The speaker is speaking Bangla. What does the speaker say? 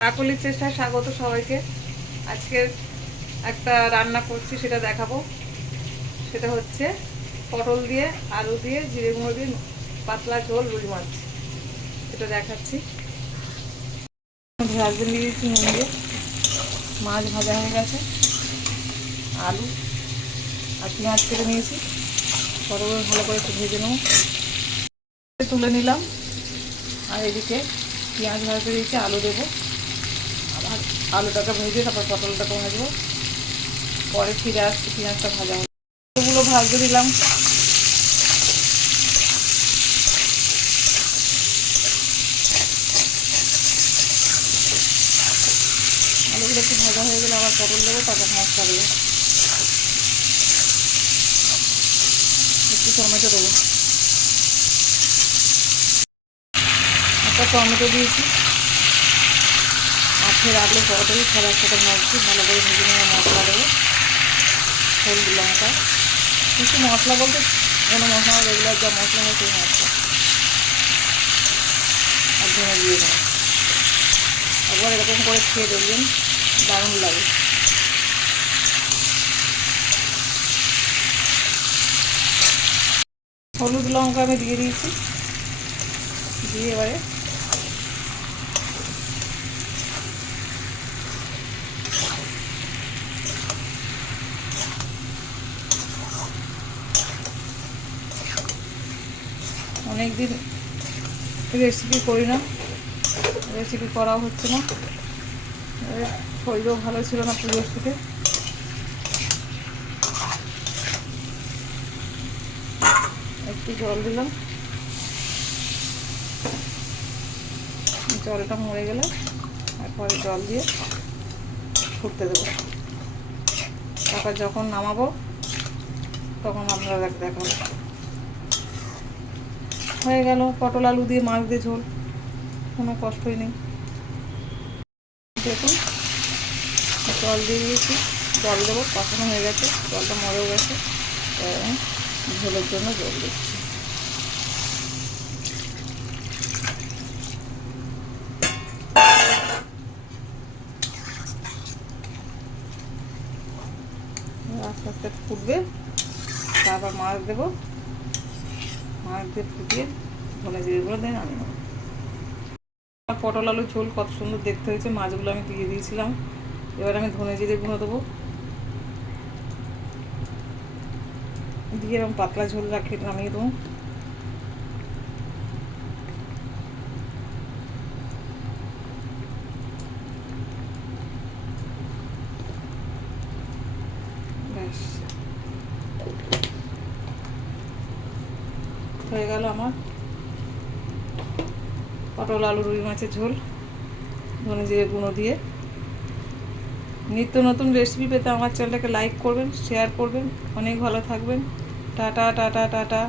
কাকলির চেষ্টায় স্বাগত সবাইকে। আজকের একটা রান্না করছি, সেটা দেখাবো। সেটা হচ্ছে পটল দিয়ে, আলু দিয়ে, জিরে গুঁড়ো দিয়ে, পাতলা ঝোল, রুই মাছ। এটা দেখাচ্ছি। ভাজতে দিয়েছি নুন দিয়ে। মাছ ভাজা হয়ে গেছে। আলু আর পেঁয়াজ কেটে নিয়েছি। পটল ভালো করে একটু ভেজে নেব। তুলে নিলাম। আর এদিকে পেঁয়াজ ভাজতে দিয়েছি, আলু দেবো। আলুটাকে ভেজে তারপর পটলটাকে ভাজবো। পরে ফিরে আসছি পেঁয়াজটা ভাজা ওগুলো ভাজতে দিলাম। আলুগুলো একটু ভাজা হয়ে গেলে আবার পটল দেবো, তারপর মশলা দেবো। একটু টমেটো দেবো। একটা টমেটো দিয়েছি। আখের আলু পটল সব একসাথে ভাজছি ভালো করে ভেজে নিয়ে মশলা দেবো। হলুদ লঙ্কা। কিছু মশলা বলতে কোনো মশলা রেগুলার যা মশলা হয় সেই মশলা। আর ধনে দিয়ে দেবো। একবার এরকম করে খেয়ে দেখবেন, দারুণ লাগে। হলুদ লঙ্কা আমি দিয়ে দিয়েছি। দিয়ে এবারে অনেক দিন রেসিপি করি না। রেসিপি করাও হচ্ছে না। শরীরও ভালো ছিল না পুজোর থেকে একটু জল দিলাম। জলটা মরে গেলে তারপরে জল দিয়ে ফুটতে দেবো। তারপর যখন নামাবো, তখন আপনারা দেখ- দেখাবো। হয়ে গেল, পটল আলু দিয়ে মাছ দিয়ে ঝোল। কোনো কষ্টই নেই। দেখুন, জল দিয়ে দিয়েছি। জল দেবো, কষানো হয়ে গেছে। জলটা মরেও গেছে। ঝোলের জন্য জল দিচ্ছি। আস্তে আস্তে ফুটবে। তারপর মাছ দেবো। দিয়ে ফুটিয়ে ধনে গুঁড়ো দেন আমি নেব। পটল আলু ঝোল কত সুন্দর দেখতে হয়েছে, মাছগুলো আমি দিয়ে দিয়েছিলাম। এবার আমি ধনে জিরে গুঁড়ো দেবো। দিয়ে এরকম পাতলা ঝোল রাখি নামিয়ে দেবো। হয়ে গেল আমার। পটল, আলু, রুই মাছের ঝোল, ধনে জিরে গুঁড়ো দিয়ে। নিত্য নতুন রেসিপি পেতে আমার চ্যানেলটাকে লাইক করবেন শেয়ার করবেন। অনেক ভালো থাকবেন। Tata tata tata.